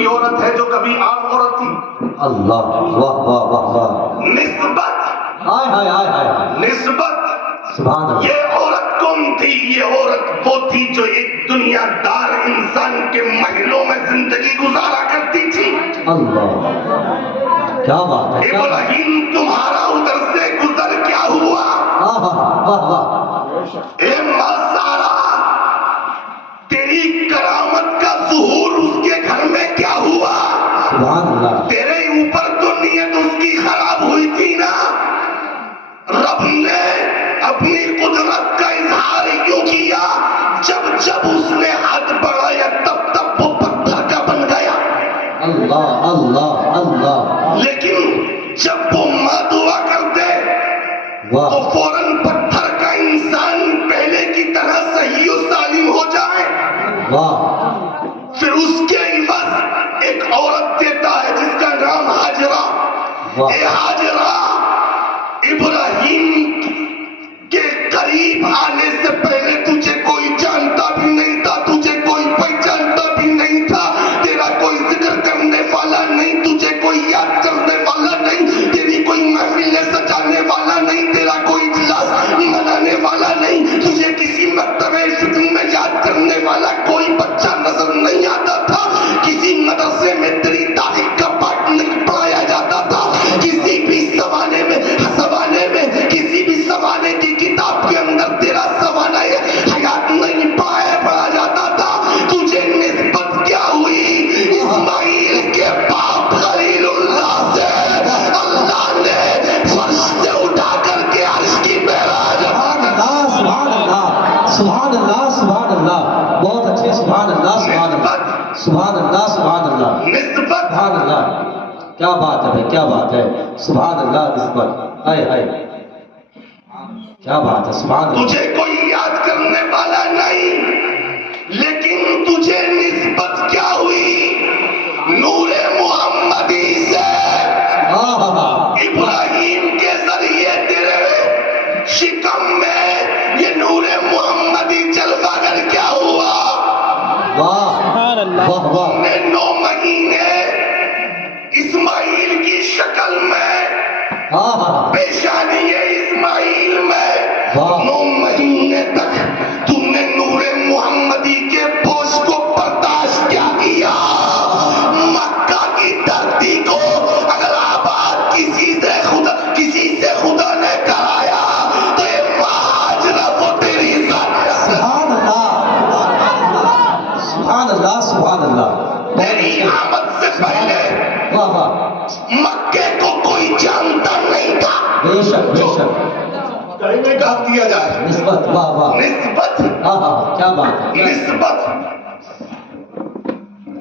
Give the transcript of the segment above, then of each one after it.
کی عورت ہے جو کبھی عام عورت تھی؟ اللہ، واہ واہ واہ واہ، نسبت، ہائے ہائے ہائے ہائے، نسبت، سبحان اللہ، یہ عورت کون تھی؟ یہ عورت وہ تھی جو ایک دنیا دار انسان کے محلوں میں زندگی گزارا کرتی تھی۔ اللہ، کیا بات ہے، کیا بات ہے، ابراہیم تمہارا ادھر سے گزر کیا ہوا؟ واہ واہ، اے ماں سارا، تیری کرامت کا ظہور اس کے گھر میں کیا ہوا؟ سبحان اللہ، تیرے اوپر تو نیت اس کی خراب ہوئی تھی نا۔ رب نے اپنی قدرت کا اظہار کیوں کیا؟ جب جب اس نے ہاتھ بڑھایا تب تب وہ پتھر کا بن گیا۔ اللہ اللہ اللہ، لیکن جب وہ ماں دعا کرتے واہ، تو فوراً پتھر کا انسان پہلے کی طرح صحیح و سالم ہو جائے۔ واہ، پھر اس کے عوض ایک عورت دیتا ہے جس کا نام ہاجرہ۔ واہ، اے ہاجرہ، ابراہیم کے قریب آنے سے پہلے تجھے کوئی جانتا بھی نہیں تھا، تجھے کوئی پہچانتا بھی نہیں تھا، تیرا کوئی ذکر کرنے والا نہیں، تجھے کوئی یاد کرنے والا نہیں، تیری کوئی محفلیں سجانے والا نہیں، تیرا کوئی اجلاس منانے والا نہیں، تجھے کسی مکتبہ فکر میں یاد کرنے والا کوئی بچہ نظر نہیں آتا تھا، کسی مدرسے میں تیری تاریخ کا پاٹ نہیں پڑھایا جاتا تھا، کسی بھی زمانے میں کسی بھی زمانے کی کتاب کے اندر تیرا زمانہ حیات نہیں پڑھا جاتا تھا۔ تجھے نسبت کیا ہوئی؟ اسماعیل کے باپ خلیل اللہ سے اللہ نے فرش سے اٹھا کر کے عرش کی معراج۔ سبحان اللہ سبحان اللہ سبحان اللہ سبحان اللہ، بہت اچھے، سبحان اللہ سبحان اللہ سبحان اللہ سبحان اللہ، نسبت، سبحان اللہ، کیا بات ہے بھائی، کیا بات ہے، سبحان اللہ، نسبت، ہائے ہائے، کیا بات ہے، سبحان اللہ، تجھے کوئی یاد کرنے والا نہیں، لیکن تجھے نسبت کیا ہوئی؟ نور محمدی سے۔ ابراہیم کے ذریعے تیرے شکم میں یہ نور محمدی جلوہ گر کیا ہوا؟ واہ واہ واہ، 9 مہینے اسماعیل کی شکل میں، پیشانی اسماعیل میں 9 مہینے تک تم نے نور محمدی کے بوجھ کو برداشت کیا کیا؟ مکہ کی دھرتی کو اگر آباد کسی سے خدا نے کرایا تو یہ ہاجرہ وہ تیری ذات، سبحان اللہ سبحان اللہ سبحان اللہ، تیری آمد سے پہلے واہ واہ، مکے کو کوئی جانتا نہیں تھا۔ بے شک بے شک، کہیں میں کہا دیا جائے نسبت، واہ واہ، نسبت، ہاں، کیا بات ہے، نسبت،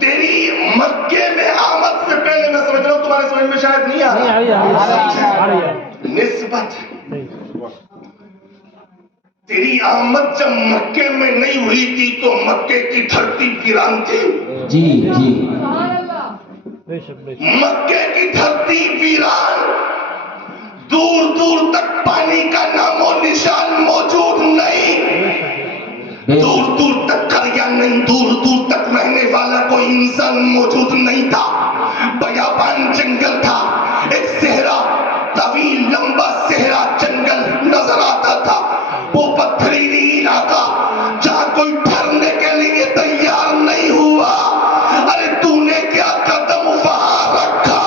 تیری مکے میں آمد سے پہلے، میں سمجھ رہا ہوں تمہارے سمجھ میں شاید نہیں آ رہا، نسبت، تیری آمد جب مکے میں نہیں ہوئی تھی تو مکے کی دھرتی ویران تھی۔ جی جی، مکے کی دھرتی ویران، دور دور تک پانی کا نام و نشان موجود نہیں، دور دور تک قریہ نہیں، دور دور تک رہنے والا کوئی انسان موجود نہیں تھا، بیابان جنگل تھا، ایک صحرا، طویل لمبا صحرا جنگل نظر آتا تھا، وہ پتھریلی علاقہ جہاں کوئی ٹھہرنے کے لیے تیار نہیں ہوا۔ ارے تو نے کیا قدم وہاں رکھا،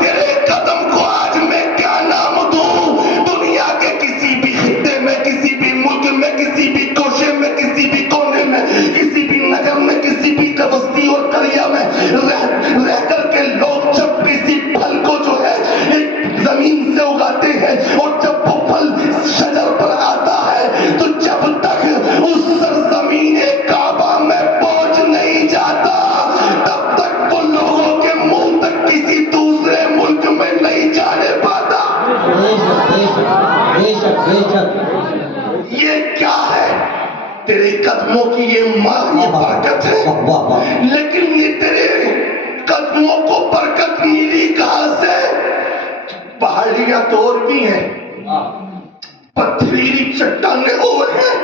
تیرے قدم کو آج میں کیا نام دوں؟ دنیا کے کسی بھی خطے میں، کسی بھی ملک میں، کسی بھی کوشے میں، کسی بھی کونے میں، کسی بھی نگر میں، کسی بھی بستی اور قریہ میں رہ کر کے لوگ جب کسی پھل کو جو ہے ایک زمین سے اگاتے ہیں اور جب وہ پھل شجر پر آتا ہے تو جب تک اس سرزمین کعبہ میں پہنچ نہیں جاتا تب تک وہ لوگوں کے منہ تک کسی دوسرے ملک میں نہیں جانے پاتا۔ بے شک بے شک، یہ کیا ہے؟ تیرے قدموں کی یہ ماں، یہ برکت ہے، لیکن یہ تیرے قدموں کو برکت ملی کہاں سے؟ پہاڑیاں تو اور بھی ہیں، پتھریلی چٹانیں اور ہیں،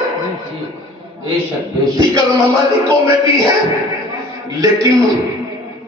دیگر ممالکوں میں بھی ہیں، لیکن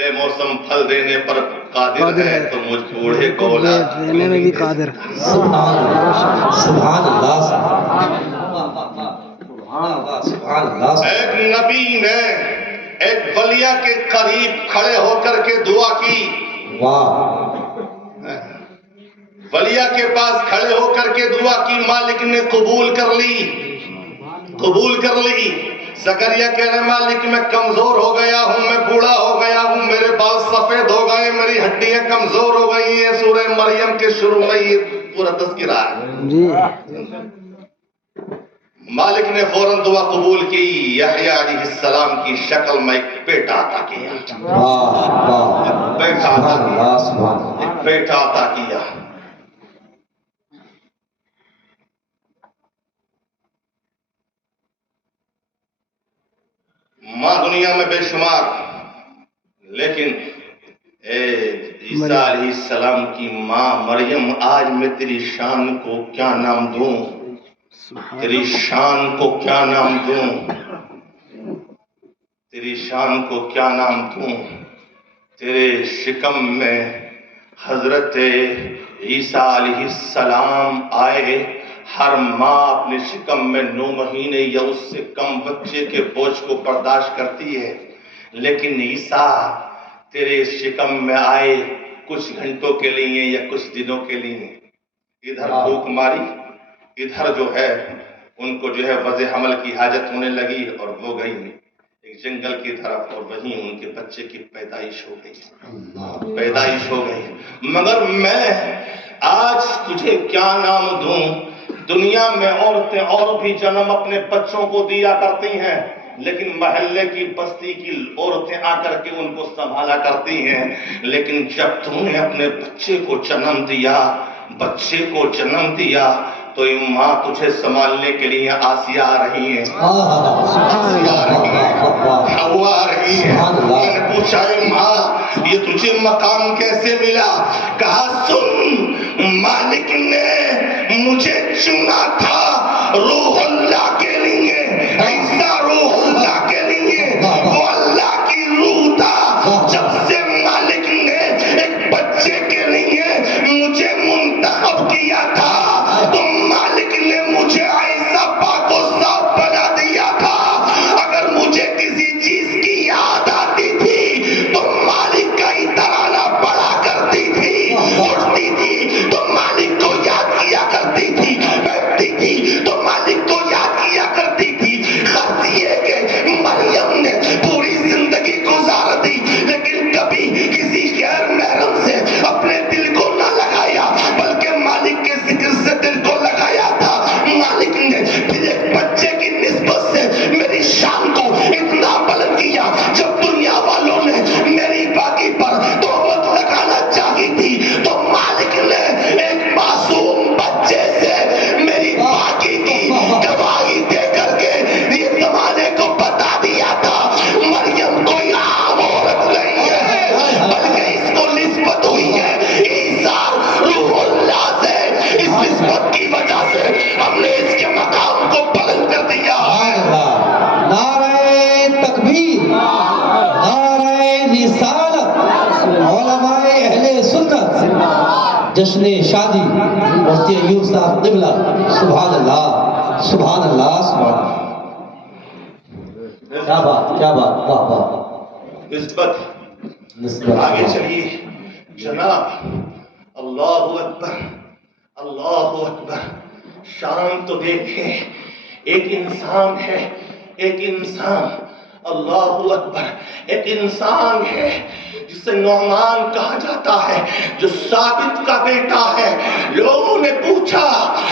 بے موسم پھل دینے پر قادر ہے تو مجھ بوڑھے کو اولاد دینے میں بھی قادر ہے۔ سبحان اللہ سبحان اللہ سبحان اللہ۔ ایک نبی نے ایک بلیا کے قریب کھڑے ہو کر کے دعا کی، واہ، بلیا کے پاس کھڑے ہو کر کے دعا کی، مالک نے قبول کر لی، قبول کر لی۔ زکریا کہہ رہے مالک میں کمزور ہو گیا ہوں، میں بوڑھا ہو گیا ہوں، میرے بال سفید ہو گئے، میری ہڈیاں کمزور ہو گئی ہیں۔ سورہ مریم کے شروع میں یہ پورا تذکرہ ہے جی مالک نے فوراً دعا قبول کی، یحییٰ علیہ السلام کی شکل میں ایک بیٹا عطا کیا، واہ واہ، بیٹا عطا سبحان کیا، اللہ سبحان اللہ۔ ایک بیٹا عطا کیا۔ ماں دنیا میں بے شمار، لیکن عیسیٰ علیہ السلام کی ماں مریم، آج میں تیری شان کو کیا نام دوں، تیری شان کو کیا نام دوں، تیری شان کو کیا نام دوں۔ تیرے شکم میں حضرت عیسیٰ علیہ السلام آئے۔ ہر ماں اپنے شکم میں 9 مہینے یا اس سے کم بچے کے بوجھ کو برداشت کرتی ہے، لیکن عیسیٰ تیرے شکم میں آئے کچھ گھنٹوں کے لیے یا کچھ دنوں کے لیے، ادھر بھوک ماری، ادھر جو ہے ان کو جو ہے وضع حمل کی حاجت ہونے لگی اور وہ گئی ایک جنگل کی طرف، اور وہیں ان کے بچے کی پیدائش ہو گئی، پیدائش ہو گئی۔ مگر میں آج تجھے کیا نام دوں؟ دنیا میں عورتیں اور بھی جنم اپنے بچوں کو دیا کرتی ہیں، لیکن محلے کی بستی کی عورتیں آ کر کے ان کو سنبھالا کرتی ہیں، لیکن جب تم نے اپنے بچے کو جنم دیا، بچے کو جنم دیا، تو یہ ماں تجھے سنبھالنے کے لیے آسیہ آ رہی ہیں، آسیہ آ رہی ہیں، حوا آ رہی ہے۔ میں نے پوچھا اے ماں یہ تجھے مقام کیسے ملا؟ کہا سن، مالک نے مجھے چنا تھا روح اللہ کے لیے، عیسیٰ روح اللہ کے لیے، وہ اللہ کی روح تھا۔ جب سے مالک نے ایک بچے کے لیے مجھے منتخب کیا تھا، تو مالک نے مجھے عیسیٰ پاک و صاف بنا دیا تھا۔ اگر مجھے کسی چیز کی یاد آتی تھی تو مالک کا ہی ترانہ پڑا کرتی تھی، اٹھتی تھی تو مالک کو یاد کیا کرتی تھی، بیٹھتی تھی تو مالک کو یاد کیا کرتی تھی۔ غرض یہ کہ مریم نے پوری زندگی گزار دی، لیکن کبھی کسی غیر محرم سے اپنے دل کو نہ لگایا، بلکہ مالک کے ذکر سے دل کو لگایا تھا۔ مالک نے پھر ایک بچے کی نسبت سے میری شان کو اتنا بلند کیا، جب دنیا والوں نے میری باقی پر تہمت لگانا چاہی تھی تو مالک نے ایک معصوم بچے سے میری باقی کی گواہی دے کر کے یہ زمانے کو بتا دیا تھا مریم کوئی عام عورت نہیں ہے، بلکہ اس کو نسبت ہوئی ہے عیسیٰ روح اللہ سے۔ اس نسبت کی وجہ سے ہم نے اس کے مقام کو بلند کر دیا۔ نعرہ تکبیر، نعرہ رسالت، علماء اہل سنت، جشن شادی مفتی ایوب صاحب قبلہ، سبحان اللہ سبحان اللہ سبحان اللہ۔ کیا بات کیا بات، واہ واہ، نسبت آگے چلیے جناب۔ اللہ اکبر اللہ اکبر، شان تو دیکھیں، ایک انسان ہے، ایک انسان، اللہ اکبر، ایک انسان ہے جسے نعمان کہا جاتا ہے، جو ثابت کا بیٹا ہے۔ لوگوں نے پوچھا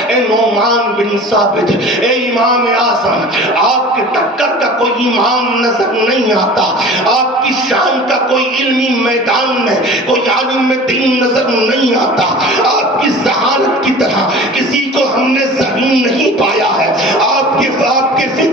اے نعمان بن ثابت، اے امام اعظم، آپ کے ٹکر کا کوئی امام نظر نہیں آتا، آپ کی شان کا کوئی علمی میدان میں کوئی عالم دین نظر نہیں آتا، آپ کی ذہانت کی طرح کسی کو ہم نے ذہین نہیں پایا ہے، آپ کے فقہ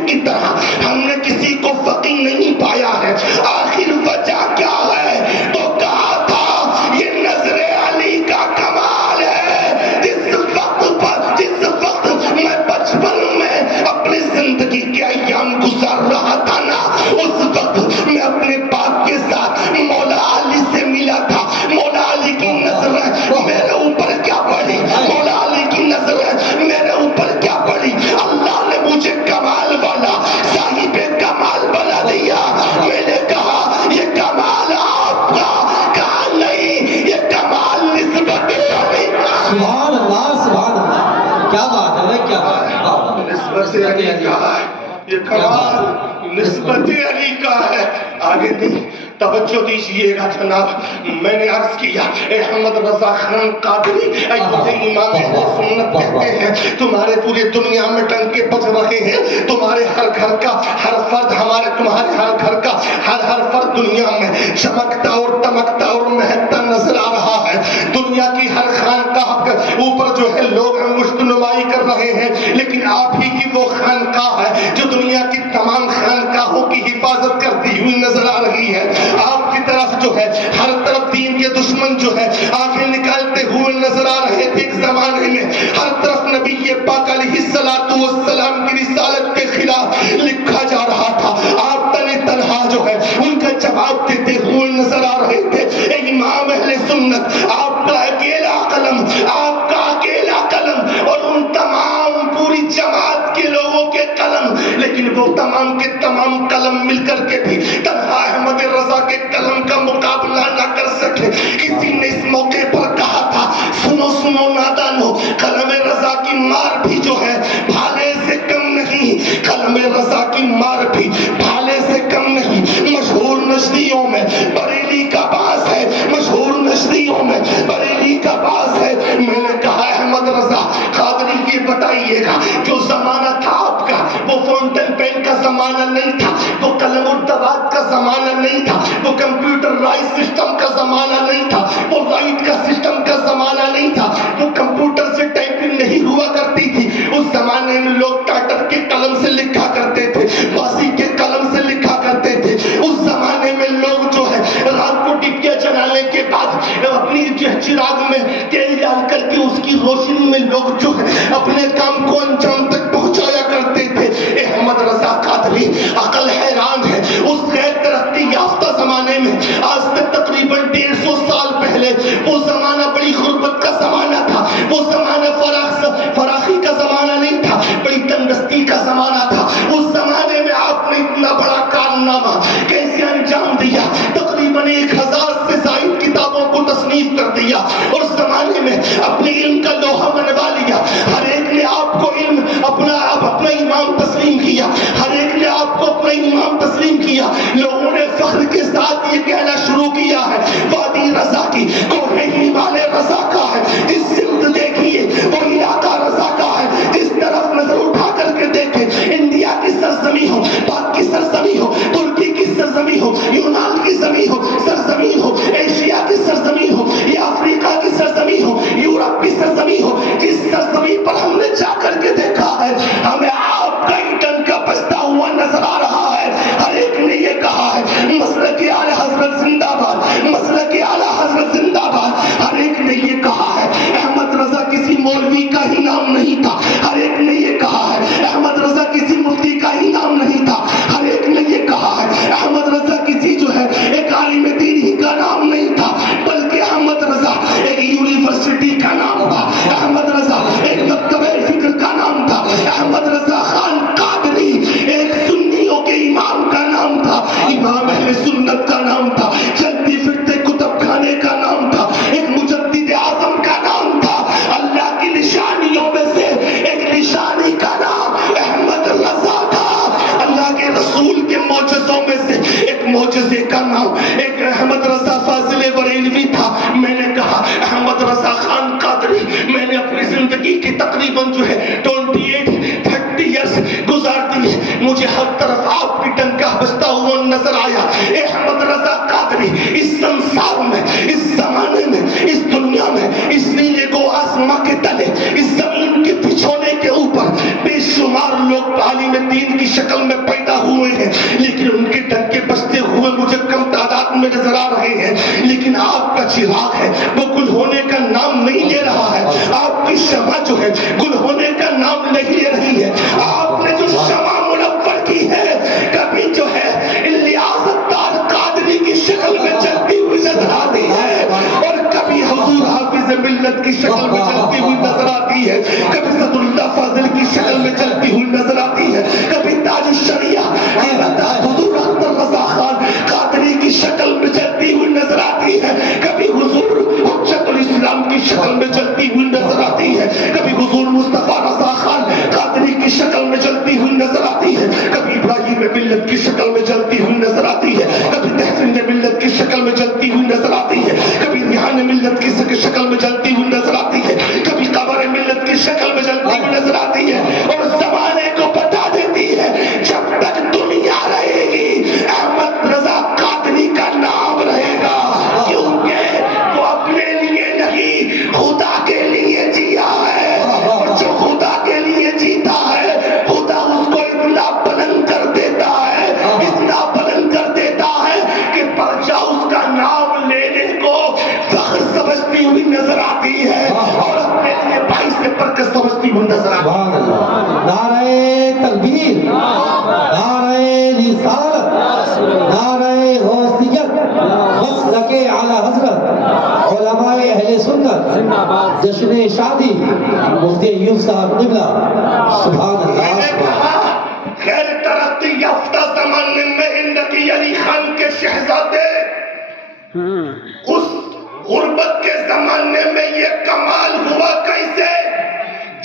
کی طرح ہم نے کسی کو فقیہ نہیں پایا ہے، آخر وجہ کیا ہے؟ تو کہا تھا یہ نظر علی کا کمال ہے۔ جس وقت میں بچپن میں اپنی زندگی کے ایام گزار رہا تھا نا، اس وقت میں اپنے باپ کے ساتھ مولا علی کا ہے، یہ کمال نسبت علی کا ہے، آگے نہیں۔ توجہ دیجئے گا جناب، میں نے عرض کیا اے احمد رضا خان قادری، اے تجھے امام اہل سنت کہتے ہیں، تمہارے پوری دنیا میں ڈنکے بج رہے ہیں، تمہارے ہر گھر کا ہر فرد تمہارے ہر گھر کا ہر فرد دنیا میں چمکتا اور دمکتا اور مہکتا نظر آ رہا ہے۔ دنیا کی ہر خانقاہ کے اوپر جو ہے لوگ انگشت نمائی کر رہے ہیں، لیکن آپ ہی کی وہ خانقاہ ہے جو دنیا کی تمام خانقاہوں کی حفاظت کرتی ہوئی نظر آ رہی ہے۔ آپ کی طرف جو ہے ہر طرف دین کے دشمن جو ہے آنکھیں نکالتے ہوئے نظر آ رہے تھے۔ ایک زمانے میں ہر طرف نبی پاک علیہ السلام کی رسالت کے خلاف لکھا جا رہا تھا، آپ تنہا جو ہے ان کا جواب دیتے ہوئے نظر آ رہے تھے۔ اے امام اہل سنت، آپ کا اکیلا قلم اور ان تمام پوری جماعت کے لوگوں کے قلم، لیکن وہ تمام کے تمام قلم مل کر کے بھی تنہا احمد رضا کے قلم کا مقابلہ نہ کر سکے۔ کسی نے اس موقع پر کہا تھا، سنو نادانو، قلم رضا کی مار بھی جو ہے بھالے سے کم نہیں، قلم رضا کی مار بھی بھالے سے کم نہیں۔ مشہور نشریوں میں بریلی کا باز ہے، مشہور نشریوں میں بریلی کا باز ہے۔ میں نے کہا احمد رضا قادری یہ بتائیے گا، جو زمانہ تھا آپ کا وہ فاؤنٹین پین کا زمانہ نہیں تھا، وہ قلم الدوات کا زمانہ نہیں تھا، وہ کمپیوٹرائز سسٹم کا زمانہ نہیں تھا، وہ لائٹ کا سسٹم کا زمانہ نہیں تھا، وہ کمپیوٹر سے ٹائپنگ نہیں ہوا کرتی تھی۔ اس زمانے میں لوگ ٹاٹر کے قلم سے لکھا کرتے تھے، باسی کے قلم سے لکھا کرتے تھے۔ اس زمانے میں لوگ جو ہے رات کو ٹپکیاں جلانے کے بعد اپنی چراغ میں تیل ڈال کر کے اس کی روشنی میں لوگ جو ہے اپنے کام کو انجام تک پہنچایا کرتے تھے۔ احمد رضا قادری، عقل حیران ہے، اس غیر ترقی یافتہ زمانے میں آج سے تقریباً 150 سال پہلے وہ زمانہ بڑی غربت کا زمانہ تھا، وہ زمانہ فراخی کا زمانہ نہیں تھا، بڑی تندرستی کا زمانہ تھا۔ اس زمانے میں آپ نے اتنا بڑا کارنامہ کیسے انجام دیا؟ تقریباً 1000 سے زائد کتابوں کو تصنیف کر دیا، اور اس زمانے میں اپنے علم کا لوہا منوا لیا۔ ہر ایک نے آپ کو علم اپنا امام تسلیم کیا، ہر ایک نے آپ کو اپنا امام تسلیم کیا۔ لوگوں نے فخر کے ساتھ یہ کہنا شروع کیا ہے، وادی رضا کی کوہ ہمال رضا کا ہے، جس سمت دیکھیے وہ علاقہ رضا کا ہے، جس طرف نظر اٹھا کر کے دیکھیں، انڈیا کی سرزمین ہو، پاک کی سرزمین ہو، ترکی کی سرزمین ہو، یونان کی زمین ہو، سرزمین ہو، ایشیا کی سرزمین ہو یا افریقہ کی سرزمین ہو، یورپ کی سرزمین ہو، جس سرزمین پر ہم نے جا کر کے دیکھا ہے، ہمیں آپ کا ایٹن کا بجتا ہوا نظر آ رہا ہے۔ ہر ایک نے یہ کہا ہے، مسلک اعلی حضرت زندہ باد، مسلک اعلی حضرت زندہ باد۔ ہر ایک نے یہ کہا ہے، احمد رضا کسی مولوی کا ہی نام نہیں تھا۔ ہر ایک نے یہ کہا ہے، احمد رضا کسی مفتی کا ہی نام نہیں تھا۔ ہر ایک نے یہ کہا ہے، احمد رضا کسی جو ہے ایک عالم دین ہی کا نام نہیں تھا، بلکہ احمد رضا ایک یونیورسٹی کا نام تھا، احمد رضا ایک مکتبہ فکر کا نام تھا، احمد رضا خان قادری ایک سنیوں کے امام کا نام تھا، امام اہل سنت کا نام تھا، چلتے پھرتے کتب خانے کا نام تھا، ایک مجدد اعظم کا نام تھا۔ اللہ کی نشانیوں میں سے ایک نشانی کا نام احمد رضا تھا۔ اللہ کے رسول کے معجزوں میں سے ایک معجزے کا نام ایک احمد رضا فاضل بریلوی تھا۔ میں نے کہا احمد رضا خان قادری، میں نے اپنی زندگی کی تقریباً جو ہے 30 ایئرس گزار دی، مجھے ہر طرف آپ کی ڈنکا بجتا ہوا نظر آیا۔ احمد رضا قادری اس سنسار میں، اس زمانے میں، اس دنیا میں، اس نیلے کو آسماں کے تلے، اس زمین کے بچھونے کے اوپر بے شمار لوگ عالم دین کی شکل میں پیدا ہوئے ہیں، لیکن ان کے ڈنکے بجتے ہوئے مجھے کم تعداد میں نظر آ رہے ہیں۔ لیکن آپ کا چراغ ہے وہ گل ہونے کا نام نہیں لے رہا ہے، آپ کی شمع جو ہے گل ہونے کا نام نہیں لے رہی ہے۔ آپ نے جو شمع منور کی ہے کبھی جو ہے الیاس دار قادری کی شکل میں چلتی ہوئی نظر آتی ہے، اور کبھی حضور حافظ ملت کی شکل میں چلتی ہوئی نظر آتی ہے، کبھی صدر اللہ فاضل کی شکل میں چلتی ہوئی نظر آتی ہے، کبھی تاج الشریعہ حضور اختر رضا خان قادری کی شکل میں چلتی ہوئی نظر آتی ہے، کبھی حضور حجت الاسلام اسلام کی شکل میں جلتی ہوئی نظر آتی ہے، کبھی حضور مصطفیٰ رضا خان قادری کی شکل میں جلتی ہوئی نظر آتی ہے، کبھی ابراہیم ملت کی شکل میں جلتی ہوئی نظر آتی ہے، کبھی تحسین ملت کی شکل میں جلتی ہوئی نظر آتی ہے، کبھی ریحان ملت کی شکل میں جلتی ہوئی نظر آتی ہے، کبھی قمر ملت کی شکل میں جلتی ہوئی نظر آتی ہے، اور زمانے کو بتا دیتی ہے جب تک دنیا رہے گی احمد رضا قادری کا نام رہے گا، کیونکہ وہ اپنے لیے نہیں خدا کے لیے جیا ہے، اور جو خدا کے لیے جیتا ہے خدا اس کو اتنا بلند کر دیتا ہے، اتنا بلند کر دیتا ہے کہ پرچا اس کا نام لینے کو فخر سمجھتی ہوئی نظر آتی ہے، اور اپنے لیے بھائی سے برکت سمجھتی ہوئی نظر آتی ہے۔ سبحان اللہ، نعرہ تکبیر، نعرہ رسالت، نعرہ غوثیت، مسلک اعلی حضرت، علماء اہل سنت، جشن شادی مفتی ایوب صاحب قبلہ، سبحان میں اللہ نے سبحان اللہ۔ کہا خیر ترقی یافتہ زمانے میں ہند کی علی خان کے شہزادے اس غربت کے زمانے میں یہ کمال ہوا کیسے؟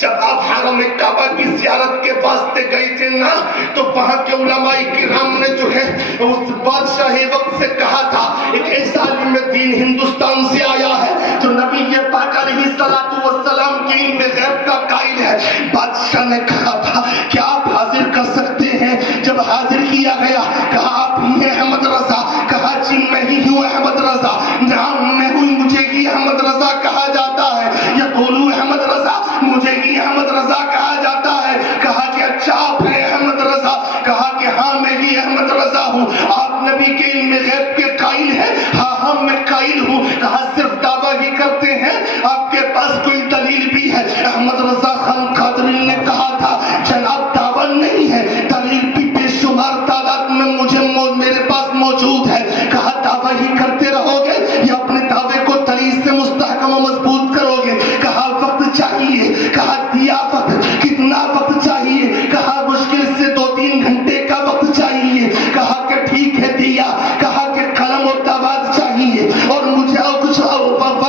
جب آپ حرم کعبہ کی زیارت کے واسطے گئے تھے نا، تو وہاں کے علماء کرام نے جو ہے اس بادشاہ وقت سے کہا تھا ایک ایسا عالم دین ہندوستان سے آیا ہے جو نبی پاک علیہ السلام کے علم غیب کا قائل ہے۔ بادشاہ نے کہا تھا کیا آپ حاضر کر سکتے ہیں؟ جب حاضر کیا گیا کہا آپ ہی ہیں احمد رضا؟ کہا جی میں ہی ہوں احمد رضا۔ نعم میں ہوں، مجھے ہی احمد رضا کہا جاتا ہے۔ یقولو احمد رضا، مجھے ہی احمد رضا کہا جاتا ہے۔ کہا کہ اچھا آپ ہیں احمد رضا؟ کہا کہ ہاں میں ہی احمد رضا ہوں۔ آپ نبی کے علم غیب کے قائل ہیں؟ ہاں ہاں میں قائل ہوں۔ کہا صرف دعویٰ ہی کرتے ہیں، آپ کے پاس کوئی دلیل بھی ہے؟ احمد رضا خان قادری نے کہا تھا جناب دعویٰ نہیں ہے، دلیل بھی بے شمار تعداد میں میرے پاس موجود ہے۔ کہا دعویٰ ہی کرتے رہو گے یا اپنے دعوے کو دلیل سے مستحکم و مضبوط کرو گے؟ کہا وقت چاہیے۔ کہا دیا وقت، کتنا وقت چاہیے؟ کہا مشکل سے 2-3 گھنٹے کا وقت چاہیے۔ کہا کہ ٹھیک ہے دیا۔ کہا کہ قلم و دوات چاہیے اور مجھے اور کچھ اوراق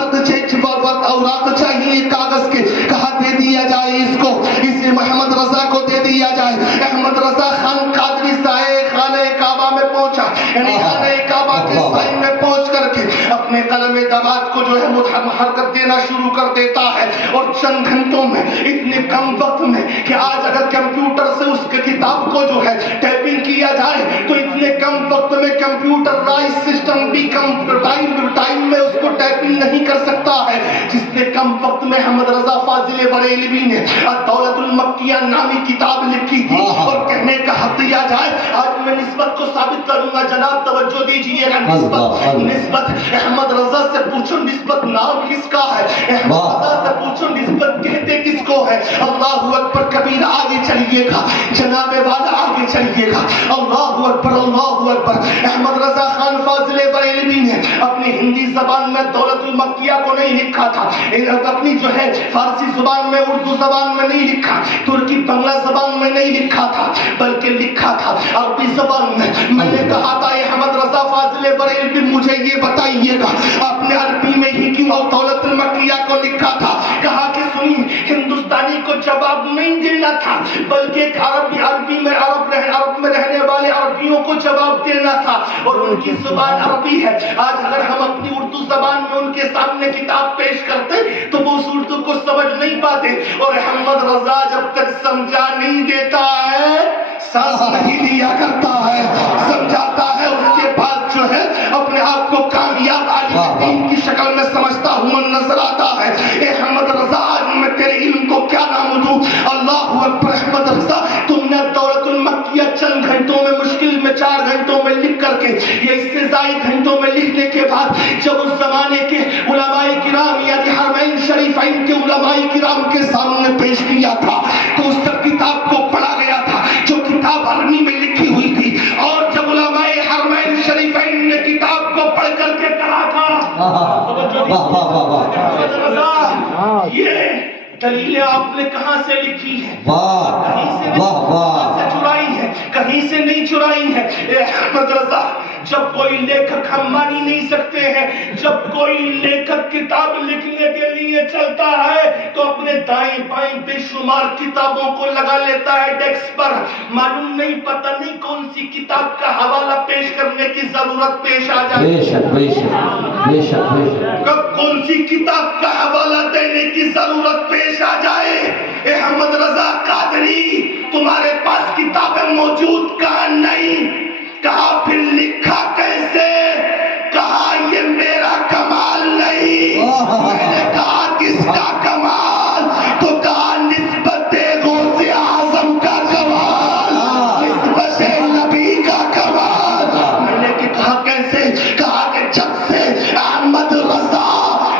چاہیے کاغذ کے۔ کہا دے دیا جائے اس کو، اسے محمد رضا کو دے دیا جائے۔ احمد رضا خان قادری سائے خانہ کعبہ میں پہنچا، یعنی خانہ کعبہ کے سائے میں پہنچ کر کے اپنے قلم دوات کو جو ہے حرکت دینا شروع کر دیتا ہے، اور چند گھنٹوں میں، اتنے کم وقت میں کہ آج اگر کمپیوٹر سے اس کے کتاب کو جو ہے ٹائپنگ کیا جائے تو اتنے کم وقت میں کمپیوٹرائز سسٹم بھی کم ٹائم میں اس کو ٹائپنگ نہیں کر سکتا ہے، جس نے کم وقت میں احمد رضا فاضل بریلوی نے الدولۃ المکیہ نامی کتاب لکھی تھی۔ اور کہنے کا حق دیا جائے، آج میں نسبت کو ثابت کروں گا، جناب توجہ دیجیے گا، نسبت احمد رضا سے پوچھو نسبت نام کس کا ہے، احمد رضا سے پوچھو نسبت کہتے کس کو ہے۔ اللہ اکبر کبیر، آگے چلیے گا جناب والا، آگے چلیے گا۔ اللہ اکبر، اللہ اکبر۔ احمد رضا خان فاضل بریلوی نے اپنی ہندی زبان میں دولت المکیہ کو نہیں لکھا تھا، اپنی جو ہے فارسی زبان میں، اردو زبان میں نہیں لکھا، ترکی بنگلہ زبان میں نہیں لکھا تھا، بلکہ لکھا تھا عربی زبان میں۔ میں نے کہا تھا احمد رضا فاضل بریلوی مجھے یہ بتائیے گا آپ نے عربی میں ہی کیوں دولت المکیہ کو لکھا تھا؟ کہا کہ سنی، ہندوستانی کو جواب نہیں دینا تھا، بلکہ ایک عربی میں عرب میں رہنے والے عربیوں کو جواب دینا تھا، اور ان کی زبان عربی ہے۔ آج اگر ہم اپنی اردو زبان میں ان کے سامنے کتاب پیش کرتے تو وہ اس اردو کو سمجھ نہیں پاتے، اور احمد رضا جب تک سمجھا نہیں دیتا ہے سانس نہیں لیا کرتا ہے، سمجھاتا ہے، اس کے بعد جو ہے اپنے آپ کو کامیاب عالم دین کی شکل میں سمجھتا ہوا نظر آتا ہے۔ احمد رضا آج میں تیرے علم کو کیا نام دوں؟ اللہ اکبر۔ احمد رضا تم نے دولت المکیہ چند گھنٹوں میں، مشکل میں 4 گھنٹوں میں لکھ کر کے، یا اس سے زائد گھنٹوں میں لکھنے کے بعد جب اس زمانے کے علماء کرام یعنی حرمین شریفین کے علماء کرام کے سامنے پیش کیا تھا تو اس کتاب کو پڑھا گیا تھا جو کتاب عربی میں لکھی ہوئی تھی، اور جب علماء حرمین شریفین نے کتاب کو پڑھ کر کے کہا تھا یہ دلیلیں آپ نے کہاں سے لکھی ہے؟ کہیں سے چرائی ہے، کہیں سے نہیں چرائی ہے۔ احمد رضا جب کوئی لیکھک ہم مان ہی نہیں سکتے ہیں، جب کوئی لیکھک لیکھک کتاب لکھنے کے لیے چلتا ہے تو اپنے دائیں بائیں بے شمار کتابوں کو لگا لیتا ہے ڈیسک پر. معلوم نہیں، پتہ نہیں کون سی کتاب کا حوالہ پیش کرنے کی ضرورت پیش آ جائے. بے شک بے شک بے شک بے شک. کب کون سی کتاب کا حوالہ دینے کی ضرورت پیش آ جائے. احمد رضا قادری تمہارے پاس کتابیں موجود کہاں نہیں. کہا پھر لکھا کیسے؟ کہا یہ میرا کمال نہیں. میں نے کہا کس کا کمال؟ تو کہا نسبت غوث اعظم کا کمال، نسبت نبی کا کمال. میں نے کہا کیسے؟ کہا کہ جب سے احمد رضا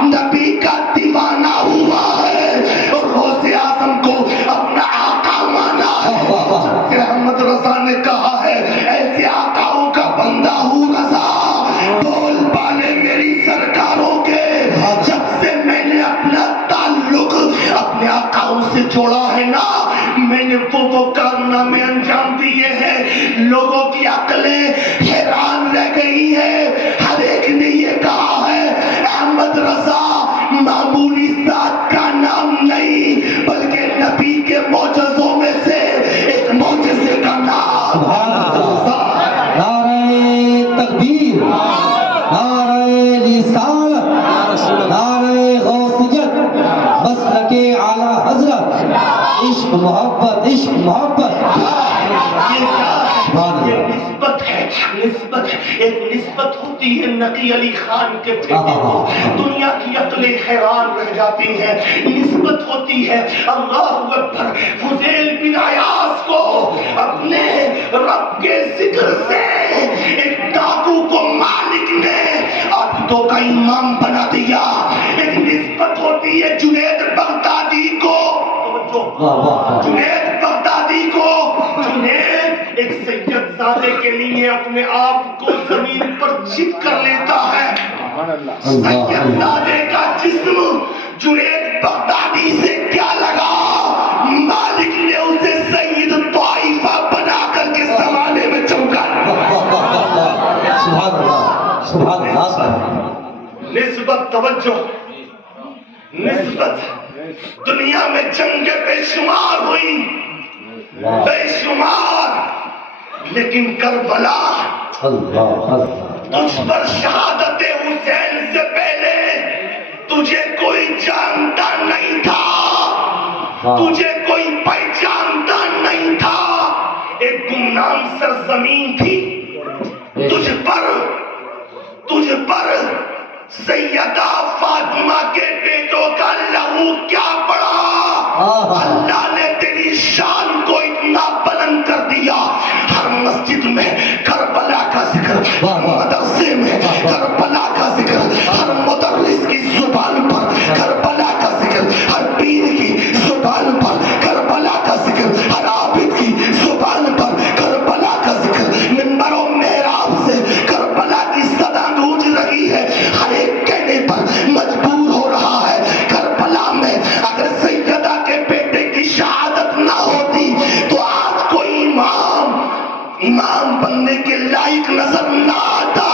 نبی کا دیوانہ ہوا ہے اور غوث اعظم کو اپنا آقا مانا ہے، جب سے احمد رضا نے کہا ہے ایسے آقاؤں کا بندہ ہوں رضا، بول بالے میری سرکاروں کے، جب سے میں نے اپنا تعلق اپنے آقاؤں سے جوڑا ہے نا، میں نے وہ کارنامے انجام دیے ہیں لوگوں کی عقلیں حیران رہ گئی ہیں. ہر ایک نے یہ کہا ہے احمد رضا معمولی ذات کا نام نہیں بلکہ نبی کے معجزوں میں سے ایک معجزے کا نام. سبحان اللہ. نعرہ تکبیر، نعرہ رسالت، نعرہ غوثیت، مسلک اعلی حضرت، عشق محبت عشق محبت. یہ نسبت ہے، نسبت ہے. ایک نسبت ہوتی ہے نقی علی خان کے بیٹے کو، دنیا کی عقلیں حیران رہ جاتی ہیں. نسبت ہوتی ہے اللہ اکبر فضیل بن عیاض کو اپنے رب کے ذکر سے ایک ڈاکو کو مالک نے عبدوں کا امام بنا دیا. ایک نسبت ہوتی ہے جنید بغدادی کو، جنید بغدادی کو، جنید ایک سید زادے کے لیے اپنے آپ کو زمین پر چت کر لیتا ہے. سید زادے کا جسم جنید بغدادی سے کیا لگا، مالک نے اسے سید طائفہ بنا کر کے زمانے میں چمکا. سبحان اللہ سبحان اللہ. نسبت، توجہ، نسبت. دنیا میں جنگیں بے شمار ہوئی، بے شمار، لیکن کربلا تجھ پر شہادت حسین سے پہلے تجھے کوئی جانتا نہیں تھا، تجھے کوئی پہچانتا نہیں تھا. ایک گمنام سرزمین تھی، تجھ پر سیدہ فاطمہ کے بیٹوں کا لہو کیا پڑا. اللہ نے تیری شان کو اتنا بلند کر دیا، ہر مسجد میں کربلا کا ذکر، مدرسے میں کربلا کا ذکر، ہر مدرس کی زبان پر کربلا کا ذکر، ہر پیر کی زبان پر کربلا کا ذکر، ہر عابد کی زبان پر کربلا کا ذکر. منبر و محراب سے کربلا کی صدا گونج رہی ہے. ہر ایک کہنے پر مجبور ہو رہا ہے کربلا میں اگر سیدہ کے بیٹے کی شہادت نہ ہوتی تو آج کوئی امام بننے کے لائق نظر نہ آتا.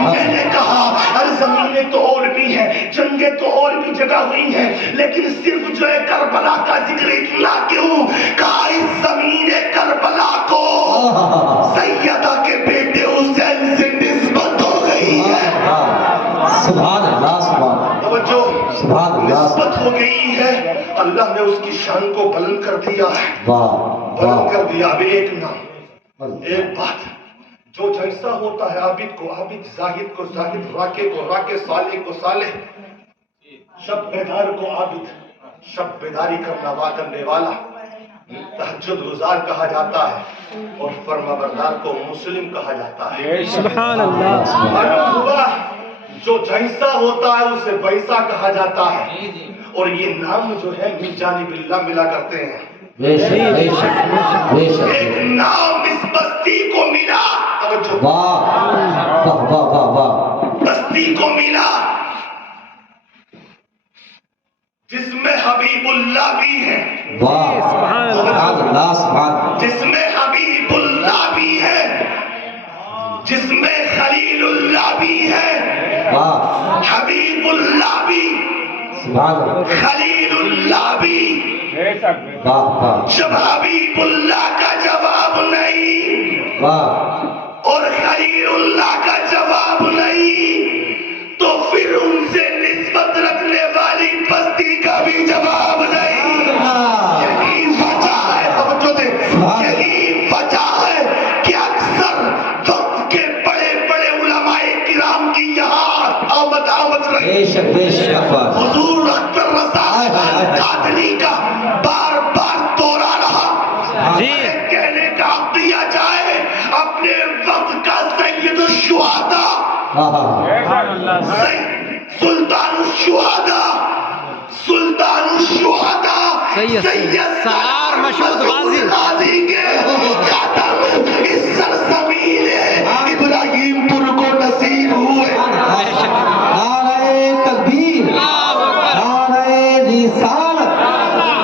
میں نے کہا ہر زمینیں تو اور بھی ہیں، جنگیں تو اور بھی جگہ ہوئی ہیں، لیکن صرف جو ہے کربلا کا ذکر اتنا کیوں؟ کہا اس زمین کربلا کو سیدہ کے بیٹے حسین سے نسبت ہو گئی ہے. سبحان اللہ سبحان. توجہ، سبحان اللہ. نسبت ہو گئی ہے، اللہ نے اس کی شان کو بلند کر دیا ہے، بلند کر دیا. اب ایک نام، ایک بات، جو جیسا ہوتا ہے عابد کو عابد، زاہد کو زاہد، راکع کو راکع، صالح کو صالح، شب بیدار کو عابد، شب بیداری کرنے والا، تہجد گزار کہا جاتا ہے، اور فرما بردار کو مسلم کہا جاتا ہے. سبحان اللہ. معلوم ہوا جو جیسا ہوتا ہے اسے ویسا کہا جاتا ہے. اور یہ نام جو ہے من جانب اللہ ملا کرتے ہیں. بے شک بے شک بے شک. ایک نام اس بستی کو ملا، واہ واہ واہ واہ واہ. بستی کو ملا جس میں حبیب اللہ بھی ہے. واہ سبحان اللہ سبحان. جس میں حبیب اللہ بھی ہے، جس میں خلیل اللہ بھی ہے. واہ حبیب اللہ سبحان اللہ خلیل اللہ بھی واہ واہ جب حبیب اللہ کا جواب نہیں واہ اور خلیل اللہ کا جواب نہیں تو پھر ان سے نسبت رکھنے والی بستی کا بھی جواب نہیں. یہی وجہ ہے، توجہ دیں، یہی وجہ ہے کہ اکثر وقت کے بڑے بڑے علماء کرام کی یہاں آمد رہی. بے شک بے شک واہ حضور اختر رضا خان قادری کا بار بار دورہ رہا. جی. کہنے کا حق دیا جائے اپنے وقت کا سید الشہداء، سلطان الشہداء، سلطان الشہداء سید سالار مسعود غازی کے خاتم اس سرزمین ابراہیم پور کو نصیب ہوئے. نعرہ تکبیر، نعرہ رسالت،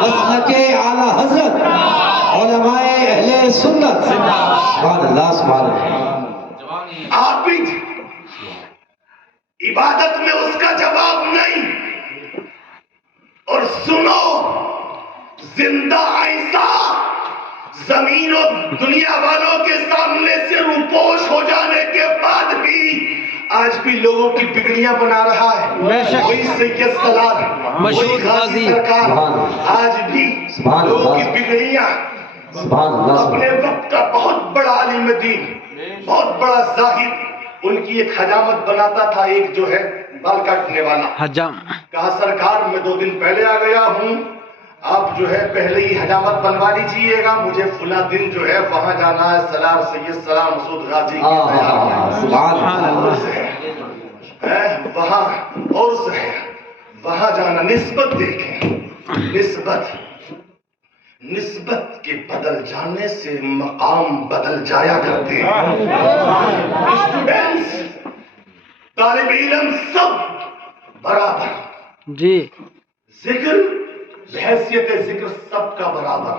مسلک اعلی حضرت، علماء اہل سنت. سبحان اللہ سبحان اللہ. عابد عبادت میں اس کا جواب نہیں. اور سنو، زندہ ایسا زمین و دنیا والوں کے سامنے سے روپوش ہو جانے کے بعد بھی آج بھی لوگوں کی بگڑیاں بنا رہا ہے. بے شک. وہی سید سالار، وہی غازی سرکار آج بھی لوگوں کی بگڑیاں. سبحان اللہ اپنے وقت کا بہت بڑا عالم دین، بہت بڑا زاہد، ان کی ایک حجامت بناتا تھا، ایک جو ہے بال کاٹنے والا. حجام کہا سرکار میں 2 دن پہلے آ گیا ہوں، آپ جو ہے پہلے ہی حجامت بنوا لیجیے گا، مجھے فلاں دن جو ہے وہاں جانا ہے، سلام سید سلام مسعود غازی کی سبحان اللہ وہاں اور ہے وہاں جانا. نسبت دیکھیں، نسبت کے بدل جانے سے مقام بدل جایا کرتے ہیں. اسٹوڈنٹس، طالب علم سب برابر، جی. ذکر بحیثیت ذکر سب کا برابر.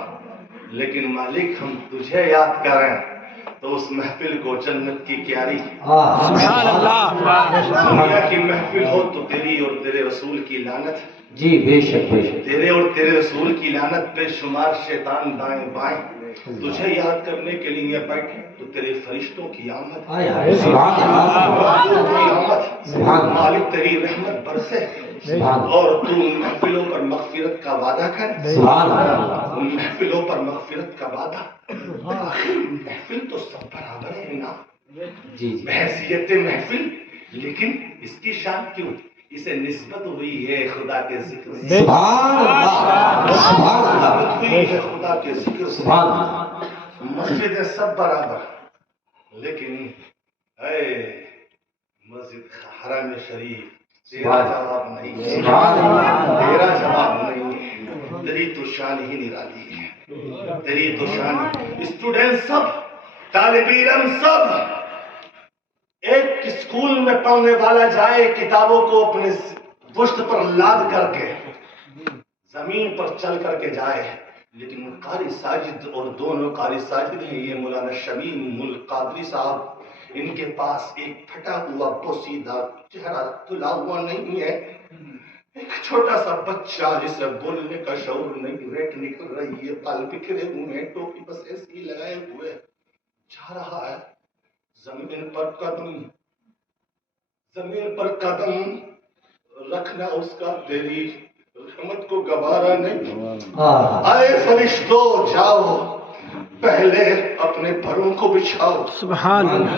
لیکن مالک ہم تجھے یاد کریں تو اس محفل کو جنت کی کیاری. سبحان اللہ. دنیا کی محفل ہو تو تیری اور تیرے رسول کی لعنت. جی بے شک بے شک. تیرے اور تیرے رسول کی لعنت پہ شمار شیطان دائیں بائیں. تجھے یاد کرنے کے لیے بیٹھے تو تیرے فرشتوں کی آمد، سبحان اللہ سبحان مالک تیری رحمت برسے سبحان اور تو ان محفلوں پر مغفرت کا وعدہ کر. سبحان اللہ. ان محفلوں پر مغفرت کا وعدہ. محفل تو سب برابر ہے نا، جی جی بحیثیت محفل، لیکن اس کی شان کیوں؟ اسے نسبت ہوئی ہے خدا کے ذکر سے. سبحان اللہ سبحان اللہ نسبت ہوئی ہے خدا کے ذکر سے. سبحان اللہ. مسجدیں سب برابر، لیکن اے مسجد حرم شریف تیرا جواب نہیں، سبحان اللہ. تیرا جواب نہیں، تیری تو شان ہی نرالی ہے، تیری تو شان. اسٹوڈنٹ سب، طالب علم سب، ایک اسکول میں پڑھنے والا جائے کتابوں کو اپنے پشت پر لاد کر کے زمین پر چل کر کے جائے، لیکن قاری ساجد اور دونوں قاری ساجد ہیں، یہ مولانا شمیم القادری صاحب، ان کے پاس ایک پھٹا ہوا بوسیدہ چہرہ تلا ہوا نہیں ہے. ایک چھوٹا سا بچہ جسے بولنے کا شعور نہیں، ریٹ نکل رہی ہے، بال بکھرے ہوئے ہیں، ٹوپی بس ایسے ہی لگائے ہوئے جا رہا ہے. زمین پر قدم رکھنا اس کا تیری رحمت کو گوارا نہیں. اے فرشتوں جاؤ، پہلے اپنے پروں کو بچھاؤ، سبحان اللہ.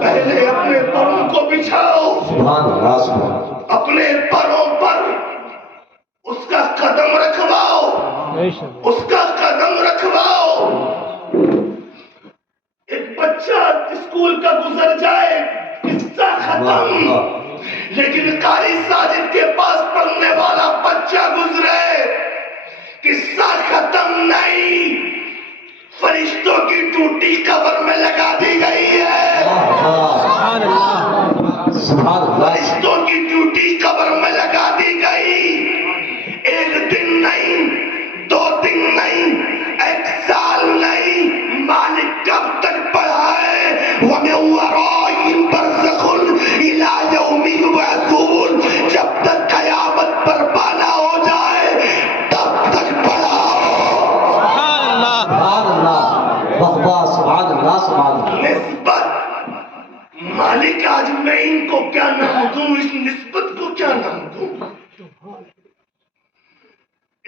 پہلے اپنے پروں کو بچھاؤ، سبحان اللہ سبحان اللہ. اپنے پروں پر اس کا قدم رکھواؤ، اس کا قدم رکھواؤ. ایک بچہ اسکول کا گزر جائے، قصہ ختم. لیکن قاری ساجد کے پاس پڑھنے والا بچہ گزرے، قصہ ختم نہیں، فرشتوں کی ٹوٹی قبر میں لگا دی گئی ہے. سبحان اللہ. سبحان اللہ. فرشتوں کی ٹوٹی قبر میں لگا دی گئی. 1 دن نہیں، 2 دن نہیں، 1 سال نہیں، مالک کب تک پڑھا ہے؟ وَمِن وَرَائِهِمْ بَرْزَخٌ إِلَىٰ يَوْمِ يُبْعَثُونَ. جب تک قیامت برپا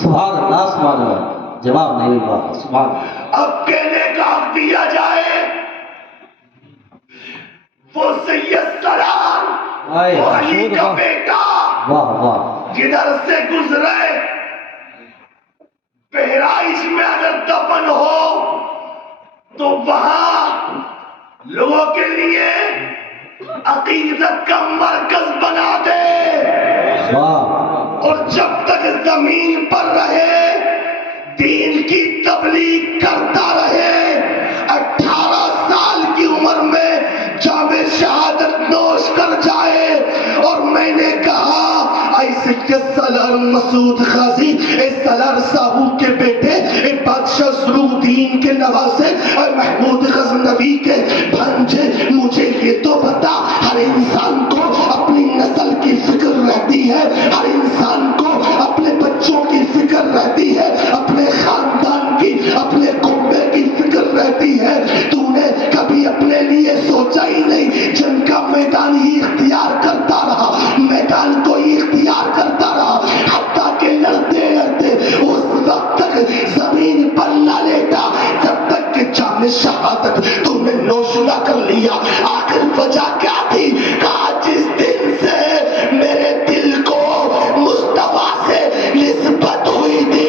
سبحان اللہ سبحان اللہ، جواب نہیں ہوا، سبحان اللہ۔ اب کہنے کا حق دیا جائے وہ سید سلام آئے وہ علی کا بیٹا واہ واہ، جدھر سے گزرے بہرائچ میں اگر دفن ہو تو وہاں لوگوں کے لیے عقیدت کا مرکز بنا دے، واہ اور جب تک زمین پر رہے دین کی تبلیغ کرتا رہے، 18 سال کی عمر میں جام شہادت نوش کر جائے۔ اور میں نے کہا اے سید سالار مسعود غازی، اے سالار صاحب کے بیٹے، اے بادشاہ سلو الدین کے نواسے، اے محمود غزنوی کے بھانجے، مجھے یہ تو بتا، ہر انسان کو اپنی نسل کی فکر رہتی ہے، ہر انسان کو اپنے بچوں کی فکر رہتی ہے، اپنے خاندان کی، اپنے قومے کی فکر رہتی ہے۔ تو نے کبھی اپنے لیے سوچا ہی نہیں، جنگ کا میدان ہی اختیار کرتا رہا، میدان کو ہی اختیار کرتا رہا، حتیٰ کہ لڑتے لڑتے اس وقت تک زمین پر نہ لیٹا جب تک کہ جام شہادت تم نے نوش نہ کر لیا۔ آخر وجہ کیا تھی؟ کہا جس دن سے میرے دل کو مصطفیٰ سے نسبت ہوئی تھی،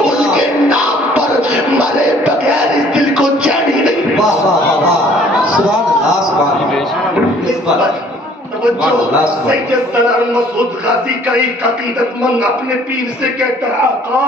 ان کے نام پر مرے بغیر اس دل کو چین ہی نہیں۔ واہ واہ واہ، سبحان اللہ سبحان اللہ، نسبت سید سالار مسعود غازی کا ایک عقیدت مند اپنے پیر سے کہتا ہے آقا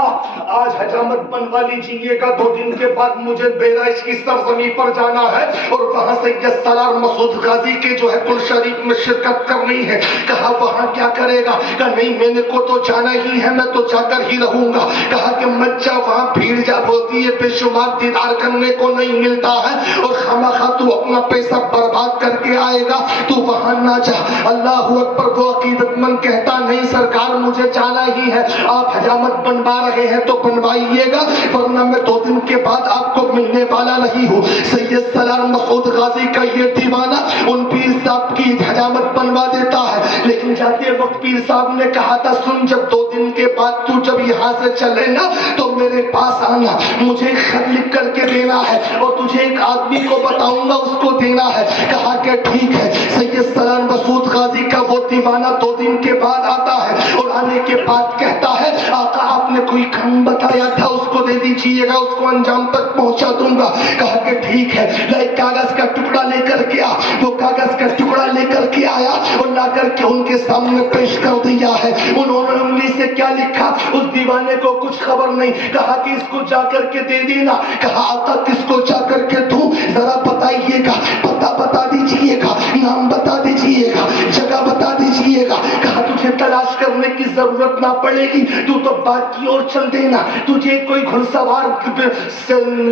آج حجامت بنوا لیجیے گا، 2 دن کے بعد مجھے بہرائچ کی سرزمین پر جانا ہے اور وہاں سید سالار مسعود غازی کے جو ہے کل شریف میں شرکت کرنی ہے۔ کہا وہاں کیا کرے گا؟ کہا نہیں میں نے کو تو جانا ہی ہے، میں تو جا کر ہی رہوں گا۔ کہا کہ مت جا، وہاں بھیڑ جا ہوتی ہے، بے شمار دیدار کرنے کو نہیں ملتا ہے، اور خامخواہ تو اپنا پیسہ برباد کر کے آئے گا، تو وہاں نہ جا۔ اللہ اکبر۔ وہ عقیدت مند کہتا نہیں سرکار مجھے جانا ہی ہے، آپ حجامت بنوا رہے ہیں تو بنوائیے گا، ورنہ میں 2 دن کے بعد آپ کو ملنے والا نہیں ہوں۔ سید سالار مسعود غازی کا یہ دیوانہ ان پیر صاحب کی حجامت بنوا دیتا ہے، لیکن جاتے وقت پیر صاحب نے کہا تھا سن، جب 2 دن کے بعد تو جب یہاں سے چلے نا تو میرے پاس آنا، مجھے خط لکھ کر کے دینا ہے اور تجھے ایک آدمی کو بتاؤں گا اس کو دینا ہے۔ کہا کہ ٹھیک ہے۔ سید سالار مسعود غازی کا وہ دیوانہ 2 دن کے بعد آتا ہے اور آنے کے بعد کہتا ہے آقا آپ نے کوئی کام بتایا تھا اس کو دے دیجیے گا، اس کو انجام تک پہنچا دوں گا۔ کہا کہ ٹھیک ہے، ایک کاغذ کا ٹکڑا لے کر کے آ۔ وہ کاغذ کا ٹکڑا لے کر کے آیا اور لا کر کے ان کے سامنے پیش کر دیا ہے۔ انہوں نے انگلی سے کیا لکھا اس دیوانے کو کچھ خبر نہیں۔ کہا کہ اس کو جا کر کے دے دینا۔ کہا آقا کس کو جا کر کے دوں؟ ذرا بتائیے گا، پتہ بتا دیجیے گا، نام بتا دیجیے گا، جگہ بتا دیجیے گا۔ کہا تجھے تلاش کرنے کی ضرورت نہ پڑے گی، تو بات کی اور چل دینا، تجھے کوئی گھڑ سوار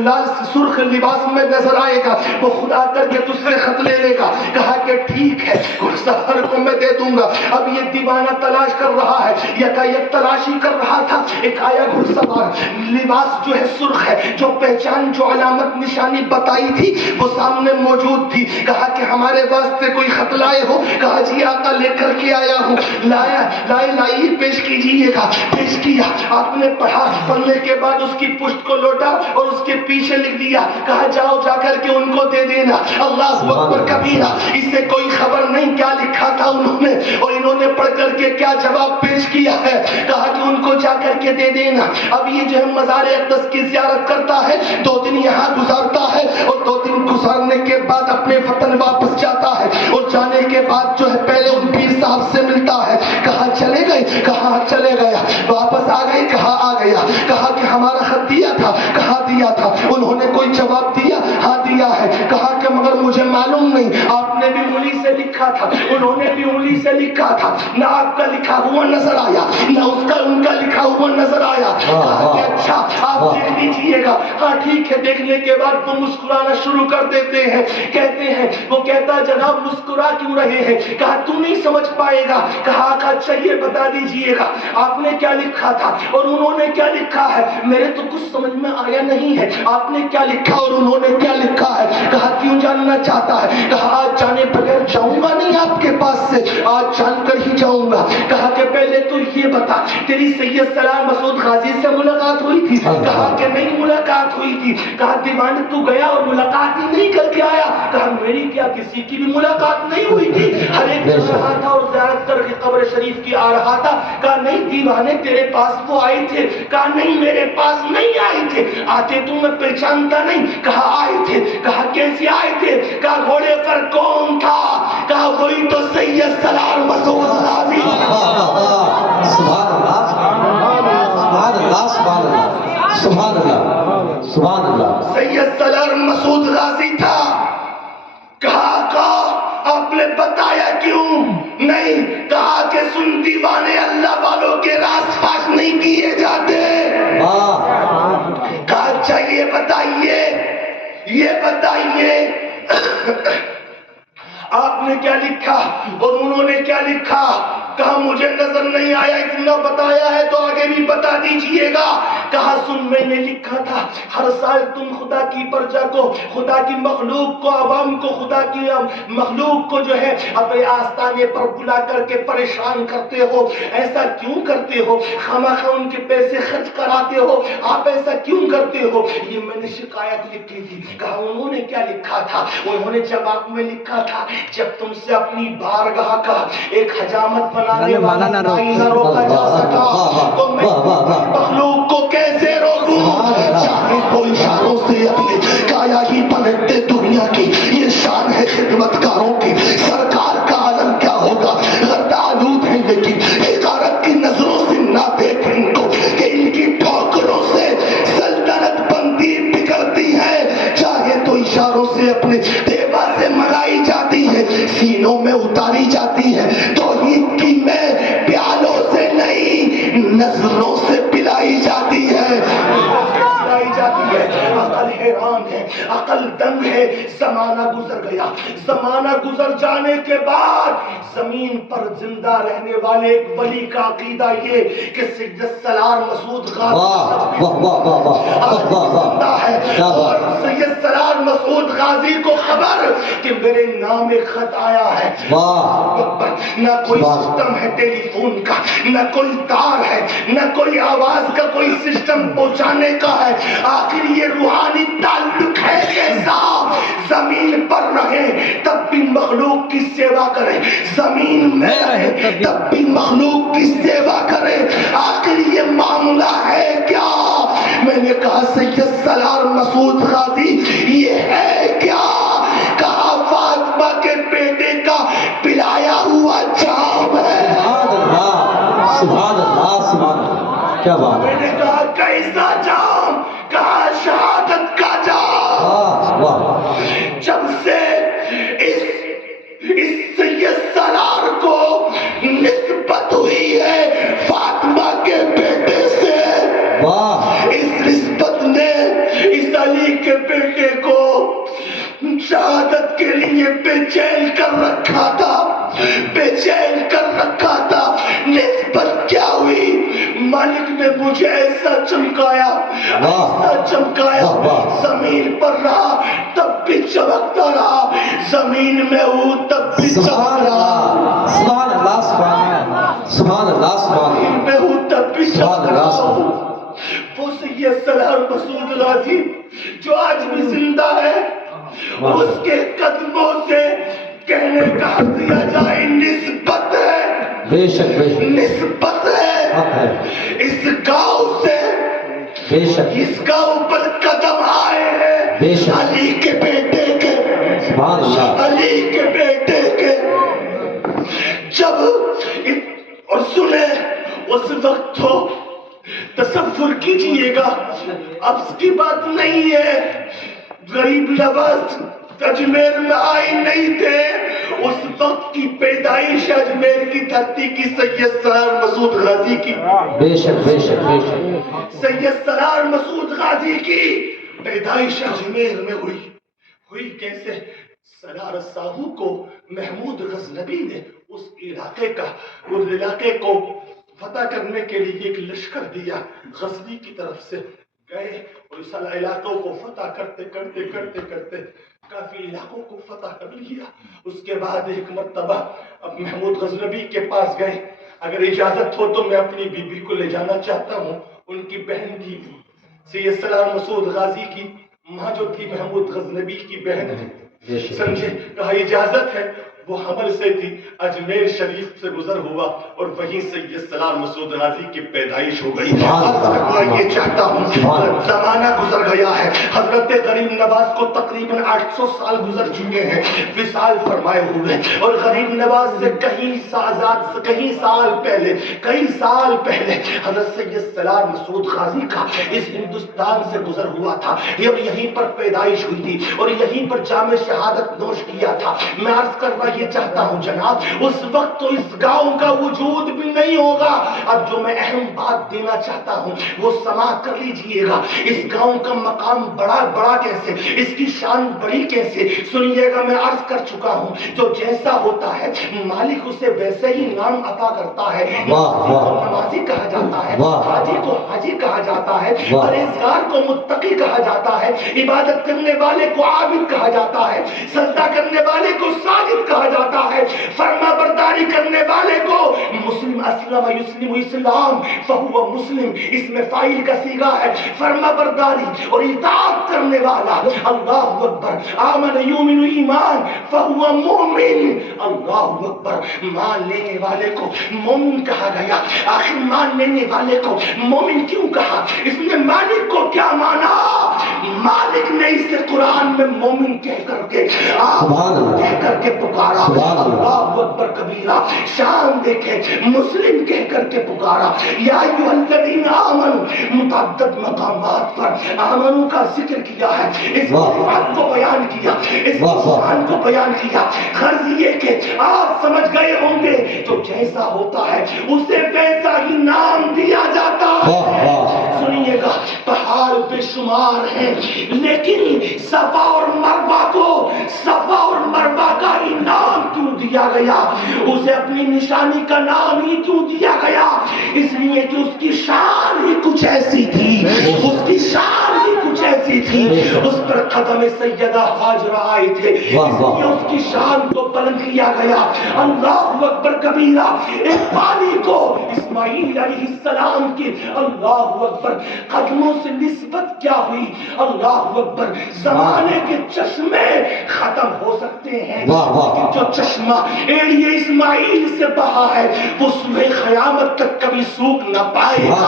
لال سرخ لباس میں نظر آئے گا، وہ خود آ کر کے تجھ سے خط لے لے گا۔ کہا کہ ٹھیک ہے، گھڑ سوار کو میں دے دوں گا۔ اب یہ دیوانہ تلاش کر رہا ہے، یکایک تلاشی کر رہا تھا، ایک آیا گھڑ سوار، لباس جو ہے سرخ ہے، جو پہچان جو علامت نشانی بتائی تھی وہ سامنے موجود تھی۔ کہا کہ ہمارے واسطے کوئی خط لائے ہو؟ کہا جی آقا لے کر کے آیا ہوں۔ لائیے پیش کیجیے گا۔ پیش کیا، آپ نے پڑھا، پڑھنے کے بعد اس کی پشت کو لوٹا اور اس کے پیچھے لکھ دیا۔ کہا جاؤ جا کر کے ان کو دے دینا۔ اللہ اکبر کبیرہ، اسے کوئی خبر نہیں کیا لکھا تھا انہوں نے اور انہوں نے پڑھ کر کے کیا جواب پیش کیا ہے۔ کہا کہ ان کو جا کر کے دے دینا۔ اب یہ جو ہے مزار اقدس کی زیارت کرتا ہے، 2 دن یہاں گزارتا ہے اور 2 دن گزارنے کے بعد اپنے وطن واپس جاتا ہے اور جانے کے بعد جو ہے پہلے ان پیر صاحب سے ملتا ہے۔ کہا چلے گئے؟ کہا چلے گیا۔ واپس آ گئے؟ کہا آ گیا۔ کہا کہ ہمارا خط دیا تھا؟ کہا دیا تھا۔ انہوں نے کوئی جواب دیا؟ ہاں دیا ہے۔ کہا کہ مگر مجھے معلوم نہیں، آپ نے بھی انگلی سے لکھا تھا، انہوں نے بھی انگلی سے لکھا تھا، نہ آپ کا لکھا ہوا نظر آیا نہ ان کا لکھا ہوا نظر آیا۔ کہا کہ اچھا آپ دیکھ لیجیے گا۔ ہاں ٹھیک ہے۔ دیکھنے کے بعد وہ مسکرانا شروع کر دیتے ہیں، کہتے ہیں، وہ کہتا جناب مسکرا کیوں رہے ہیں؟ کہا تو نہیں سمجھ پائے گا۔ کہا اچھا یہ بتا دیجئے گا آپ نے کیا لکھا تھا اور انہوں نے کیا لکھا ہے؟ میرے تو کچھ سمجھ میں آیا نہیں ہے، آپ نے کیا لکھا اور انہوں نے کیا لکھا لکھا ہے. کہا کیوں جاننا چاہتا ہے؟ کہا آج جانے بغیر جاؤں گا نہیں آپ کے پاس سے, آج جان کر ہی جاؤں گا. کہا کہ پہلے تو یہ بتا تیری سید سلار مسعود غازی سے ملاقات ہوئی تھی؟ کہا کہ نہیں ملاقات ہوئی تھی. کہا دیوانے تو گیا اور ملاقات ہی نہیں کر کے آیا؟ کہا میری کیا کسی کی بھی ملاقات نہیں ہوئی تھی, ہر ایک جا رہا تھا اور زیارت کر کے قبر شریف کی آ رہا تھا. کہا نہیں دیوانے تیرے پاس وہ آئے تھے؟ کہا نہیں میرے پاس نہیں آئے تھے, آتے تو میں پہچانتا نہیں. کہا آئے تھے. کہا کیسے آئے تھے؟ کہا گھوڑے پر کون تھا؟ کہا وہی تو سید سلار مسعود غازی. سبحان اللہ سبحان اللہ سبحان اللہ سبحان اللہ سبحان اللہ. سید سلار مسعود غازی تھا. کہا آپ نے بتایا کیوں نہیں؟ کہا کہ سن دیوانے, اللہ والوں کے راز فاش نہیں کیے جاتے. کہا اچھا یہ بتائیے آپ نے کیا لکھا اور انہوں نے کیا لکھا؟ کہا مجھے نظر نہیں آیا, اتنا بتایا ہے تو آگے بھی بتا دیجئے گا. کہا سن میں نے لکھا تھا ہر سال تم خدا کی پرجا کو, خدا کی مخلوق کو, عوام کو, خدا کی مخلوق کو جو ہے اپنے آستانے پر بلا کر کے پریشان کرتے ہو. ایسا کیوں کرتے ہو؟ خامخواہ ان کے پیسے خرچ کراتے ہو, آپ ایسا کیوں کرتے ہو؟ یہ میں نے شکایت لکھی تھی. کہا انہوں نے کیا لکھا تھا؟ انہوں نے جواب میں لکھا تھا جب تم سے اپنی بارگاہ کا ایک حجامت بنانے والا نہ روکا جا سکا تو میں مخلوق کو کیسے روکوں؟ چاہے تو اشاروں سے اپنی کایا ہی پلٹتے دنیا کی, یہ شان ہے خدمت کاروں کی. سرکار کا عالم کیا ہوگا؟ غرد آلود ہیں لیکن حقارت کی نظروں سے نہ دیکھ ان کو کہ ان کی ٹھوکروں سے سلطنت بندی بگڑتی ہے. چاہے تو اشاروں سے اپنے دیوا سے منائی جاتی ہے, سینوں میں اتاری جاتی ہے. توحید کی میں پیالوں سے نہیں نظروں سے پلائی جاتی ہے. عقل حیران ہے, عقل دنگ ہے. زمانہ گزر گیا. زمانہ گزر جانے کے بعد زمین پر زندہ رہنے والے ایک ولی کا عقیدہ یہ کہ سید سلار مسعود غازی زندہ ہے, اور سید سلار مسعود غازی کو خبر کہ میرے نام ایک خط آیا ہے. نہ کوئی سسٹم ہے ٹیلی فون کا, نہ کوئی تار ہے, نہ کوئی آواز کا کوئی سسٹم پہنچانے کا ہے. آخر یہ روحانی تعلق ہے کیسا؟ زمین پر رہے تب بھی مخلوق کی سیوا کرے, زمین میں رہے تب بھی مخلوق کی سیوا کرے. آخر یہ معاملہ ہے کیا؟ میں نے کہا سید سلار مسعود غازی یہ ہے کیا؟ کہا فاطمہ کے بیٹے کا پلایا ہوا جام ہے. سبحان اللہ سبحان اللہ, کیا بات ہے. میں نے کہا کیسا جام؟ کہا شہادت کا جام. جب سے اس سید سلار کو نسبت ہوئی ہے فاطمہ کے بیٹے سے, اس نسبت نے اس علی کے بیٹے کو شہادت کے لیے بے چین کر رکھا تھا, بے چین کر رکھا تھا. نسبت کیا ہوئی؟ مالک نے مجھے ایسا چمکایا, ایسا چمکایا, زمین پر رہا تب بھی چمکتا رہا, زمین میں ہوں تب بھی چمک رہا. سبحان اللہ سبحان اللہ سبحان اللہ سبحان اللہ, میں ہوں تب بھی چمک رہا ہوں. وہ سید سلار مسعود غازی جو آج بھی زندہ ہے, اس کے قدموں سے کہنے کا حق دیا جائے نسبت ہے, بے شک بے شک نسبت ہے. اس گاؤں سے بے شک, اس گاؤں پر قدم آئے ہیں بے شک, علی کے بیٹے کے, سبحان اللہ, علی کے بیٹے کے. جب اور سنے اس وقت ہو, تصور کیجئے گا, اب اس کی بات نہیں ہے, غریب نواز اجمیر میں آئی نہیں تھے, اس وقت کی پیدائش اجمیر کی دھرتی کی سید سلار مسعود غازی کی, بے شک بے شک بے شک, سید سلار مسعود غازی کی پیدائش اجمیر میں ہوئی کیسے؟ سلار صاحب کو محمود غزنبی نے اس علاقے کو فتح کرنے کے لیے ایک لشکر دیا غزنی کی طرف سے. گئے اور اس علاقوں کو فتح کرتے کرتے کرتے کرتے کافی علاقوں کو فتح کر لیا. اس کے بعد ایک مرتبہ اب محمود غزنوی کے پاس گئے. اگر اجازت ہو تو میں اپنی بیوی کو لے جانا چاہتا ہوں. ان کی بہن تھی سید سلار مسعود غازی کی ماں جو تھی محمود غزنوی کی بہن تھی. سمجھے؟ کہا اجازت ہے. وہ حمل سے تھی، اجمیر شریف سے گزر ہوا اور وہیں سید سلار مسعود غازی کی پیدائش ہو گئی. میں یہ چاہتا ہوں، زمانہ گزر گیا ہے. حضرت غریب نواز کو تقریباً 800 سال گزر چکے ہیں، وصال فرمائے ہوئے. اور غریب نواز سے کئی سال پہلے حضرت سید سلار مسعود غازی کا اس ہندوستان سے گزر ہوا تھا. یہیں پر پیدائش ہوئی تھی اور یہیں پر جام شہادت نوش کیا تھا. میں عرض کرنا یہ چاہتا ہوں جناب، اس وقت تو اس گاؤں کا وجود بھی نہیں ہوگا. اب جو میں اہم بات دینا چاہتا ہوں وہ سماعت کر لیجئے گا. اس گاؤں کا مقام بڑا کیسے، اس کی شان بڑی کیسے، سنیے گا. میں عرض کر چکا ہوں، جو جیسا ہوتا ہے مالک اسے ویسے ہی نام عطا کرتا ہے. نمازی کہا جاتا ہے، حاجی کو حاجی کہا جاتا ہے، پرہیزگار کو متقی کہا جاتا ہے، عبادت کرنے والے کو عابد کہا جاتا ہے، سجدہ کرنے والے کو ساجد کہا جاتا ہے، فرما برداری کرنے والے کو مسلم. اسلم یسلم اسلام فہو مسلم، اس میں فاعل کا صیغہ ہے. فرما برداری اور اطاعت کرنے والا، اللہ اکبر. آمن یؤمن ایمان فہو مومن، اللہ اکبر. مان لینے والے کو مومن کہا گیا. آخر مان لینے والے کو مومن کیوں کہا؟ اس نے مالک کو کیا مانا؟ مالک نے اسے قرآن میں مومن کہہ کر کے پکارا. اللہ اکبر کبیرہ. شان دیکھے، مسلم کہہ کر کے پکارا. یا ایھا الذین آمنوا، متعدد مقامات پر آمنو کا ذکر کیا ہے. اس بات کو بیان کیا، اس شان کو بیان کیا. غرض یہ کہ آپ سمجھ گئے ہوں گے جو جیسا ہوتا ہے اسے ویسا ہی نام دیا جاتا ہے. سنیے گا، پہاڑ بے شمار ہیں لیکن صفا اور مروہ کا ہی نام کیوں دیا گیا؟ اسے اپنی نشانی کا نام ہی کیوں دیا گیا؟ اس لیے کہ اس کی شان ہی کچھ ایسی تھی، اس پر قدم سیدہ ہاجرہ آئے تھے، اس لیے اس کی شان کو بلند کیا گیا. اللہ اکبر کبیرہ. ایک پانی کو اسماعیل علیہ السلام کی اللہ اکبر قدموں سے نسبت کیا ہوئی؟ اللہ اکبر. زمانے کے چشمے ختم ہو سکتے ہیں لیکن جو چشمہ ایڑی اسماعیل سے بہا ہے وہ صبح قیامت تک کبھی سوکھ نہ پائے گا.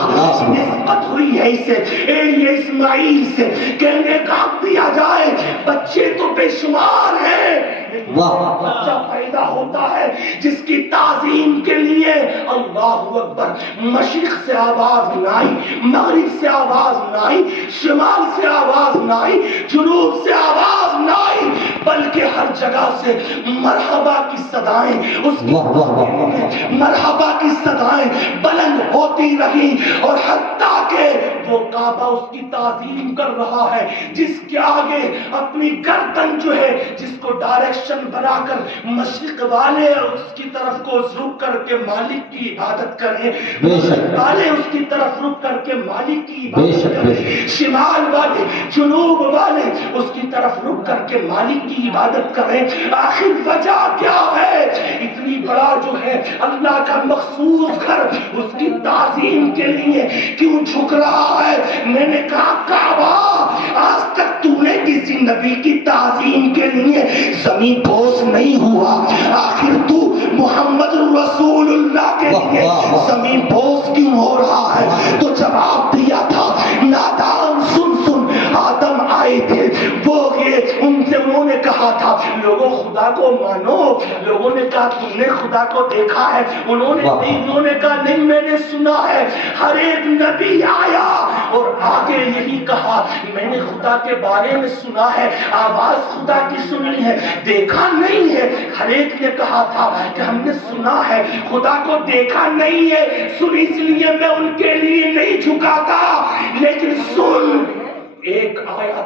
نسبت ہوئی ہے اسے ایڑی اسماعیل سے. کہنے کا حق دیا جائے، بچے تو بے شمار ہیں، بچہ پیدا ہوتا ہے جس کی تعظیم کے لیے اللہ اکبر مشرق سے آواز نہ آئی، مغرب سے آواز نہ آئی، شمال سے آواز نہ آئی، جنوب سے آواز نہ آئی، بلکہ ہر جگہ سے مرحبا کی صدائیں، اس کی مرحبا کی صدائیں بلند ہوتی رہی. اور حتیٰ کہ وہ کعبہ اس کی تعظیم کر رہا ہے جس کے آگے اپنی گردن جو ہے، جس کو ڈائریکشن بنا کر مشرق والے اس کی طرف کو رخ کر کے مالک کی عبادت کریں، والے اس کی طرف رخ کر کے مالک کی عبادت کریں، شمال والے جنوب والے اس کی طرف رخ کر کے مالک کی عبادت کریں. آخر وجہ کیا ہے؟ اتنی بڑا جو ہے اللہ کا مخصوص گھر اس کی تعظیم کے لیے کیوں جھک رہا ہے؟ میں نے کہا کعبہ، آج تک تو نے کسی نبی کی تعظیم کے لیے زمین بوس نہیں ہوا، آخر تو محمد رسول اللہ کے لیے زمین بوس کیوں ہو رہا ہے؟ تو جواب دیا تھا، نادان سن آدم آئے تھے، وہ ان سے انہوں نے کہا تھا لوگوں خدا کو مانو. لوگوں نے کہا تم نے خدا کو دیکھا ہے؟ انہوں نے کہا نہیں، میں نے سنا ہے. ہر ایک نبی آیا اور آگے یہی کہا میں نے خدا کے بارے میں سنا ہے، آواز خدا کی سنی ہے، دیکھا نہیں ہے. ہر ایک نے کہا تھا کہ ہم نے سنا ہے، خدا کو دیکھا نہیں ہے. سن اس لیے میں ان کے لیے نہیں جھکا تھا، لیکن سن ایک آیا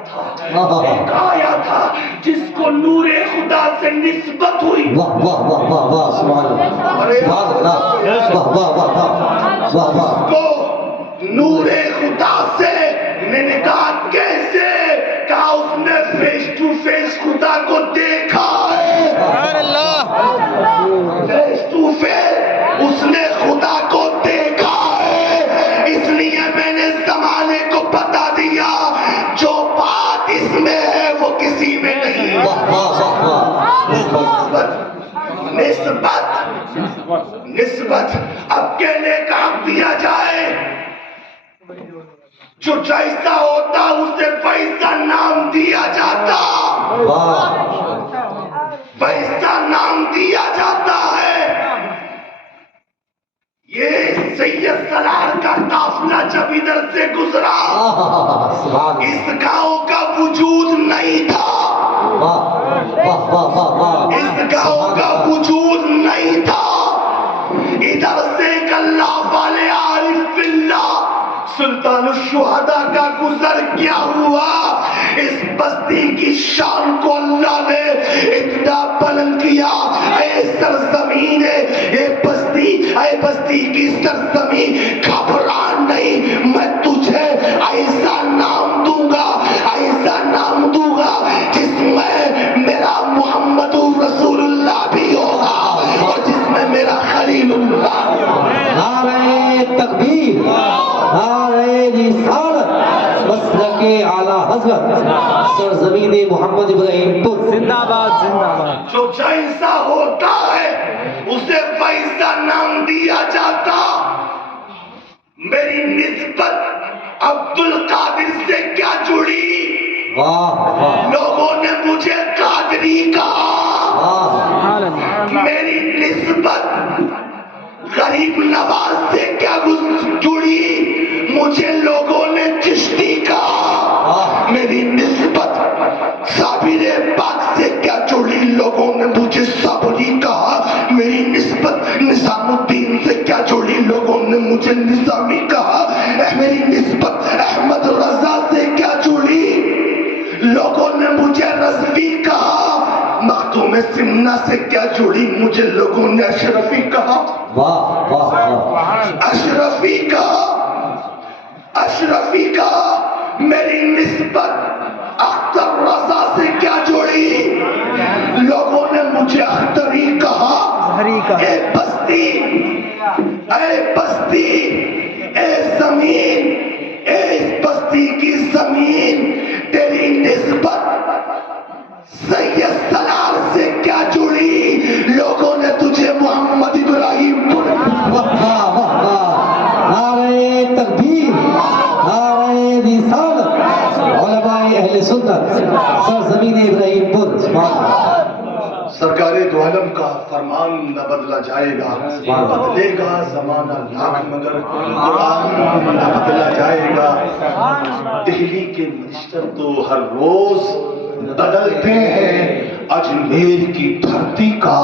تھا جس کو نور خدا سے نسبت ہوئی. کو نور خدا سے میں نے کہا کیسے؟ کہا اس نے فیس ٹو فیس خدا کو دیکھا ہے. سبحان اللہ. فیس ٹو فیس اس نے خدا کو دیکھا ہے. اس لیے میں نے زمانے کو بتا دیا جو بات اس میں ہے وہ کسی میں نہیں. واہ واہ واہ واہ. نسبت اب کہنے کا حق دیا جائے. جو جیسا ہوتا اسے ویسا نام دیا جاتا. ویسا نام دیا جاتا ہے. یہ سید سالار کا قافلہ جب ادھر سے گزرا اس گاؤں کا وجود نہیں تھا. اس گاؤں کا وجود نہیں تھا. ادھر سے ایک اللہ والے عارف باللہ سلطان الشہداء کا گزر کیا ہوا. اس بستی کی شان کو اللہ نے اتنا بلند کیا. اے سرزمین اے بستی کی سرزمین گھبرا نہیں. میں تجھے ایسا نام دوں گا جس میں میرا محمد رسول اللہ بھی ہوگا اور جس میں میرا خلیل اللہ. نعرہ تکبیر، نعرہ رسالت، مسلک اعلیٰ حضرت سرزمین محمد ابراہیم پور. زندہ باد زندہ باد. جو جیسا ہوتا ہے اسے ویسا نام دیا جاتا. میری نسبت عبد القادر سے کیا جڑی؟ واہ لوگوں نے مجھے قادری کہا. سبحان اللہ. میری نسبت غریب نواز سے کیا جڑی؟ مجھے لوگوں نے چشتی کہا. میری نسبت صابر پاک سے کیا جڑی؟ لوگوں نے مجھے صابری کہا. میری نسبت نظام الدین سے کیا جڑی؟ لوگوں نے مجھے نظامی کہا. میری نسبت احمد رضا سے کیا جڑی؟ لوگوں نے مجھے رضوی کہا. مختوم سمنا سے کیا جڑی؟ مجھے لوگوں نے اشرفی کہا. واہ واہ واہ. اشرفی کا. میری نسبت اختر رضا سے کیا جڑی؟ لوگوں نے مجھے اختری کہا. اے بستی اے زمین اے اس بستی کی زمین تیری نسبت سید سالار سے کیا جڑی؟ لوگوں نے تجھے محمد ابراہیم نعرہ تکبیر، نعرہ رسالت، علماء اہل سنت سرزمین ابراہیم پور. سرکار دو عالم کا فرمان نہ بدلا جائے گا. بدلے گا زمانہ لاکھ مگر قرآن نہ بدلا جائے گا. دہلی کے منسٹر تو ہر روز بدلتے ہیں. اجمیر کی دھرتی کا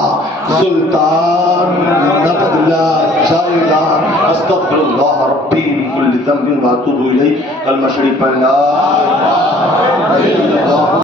سلطان نہ بدلا جائے گا. استغفر اللہ ربی من کل ذنب واتوب الیہ. کلمہ شریف پڑھنا.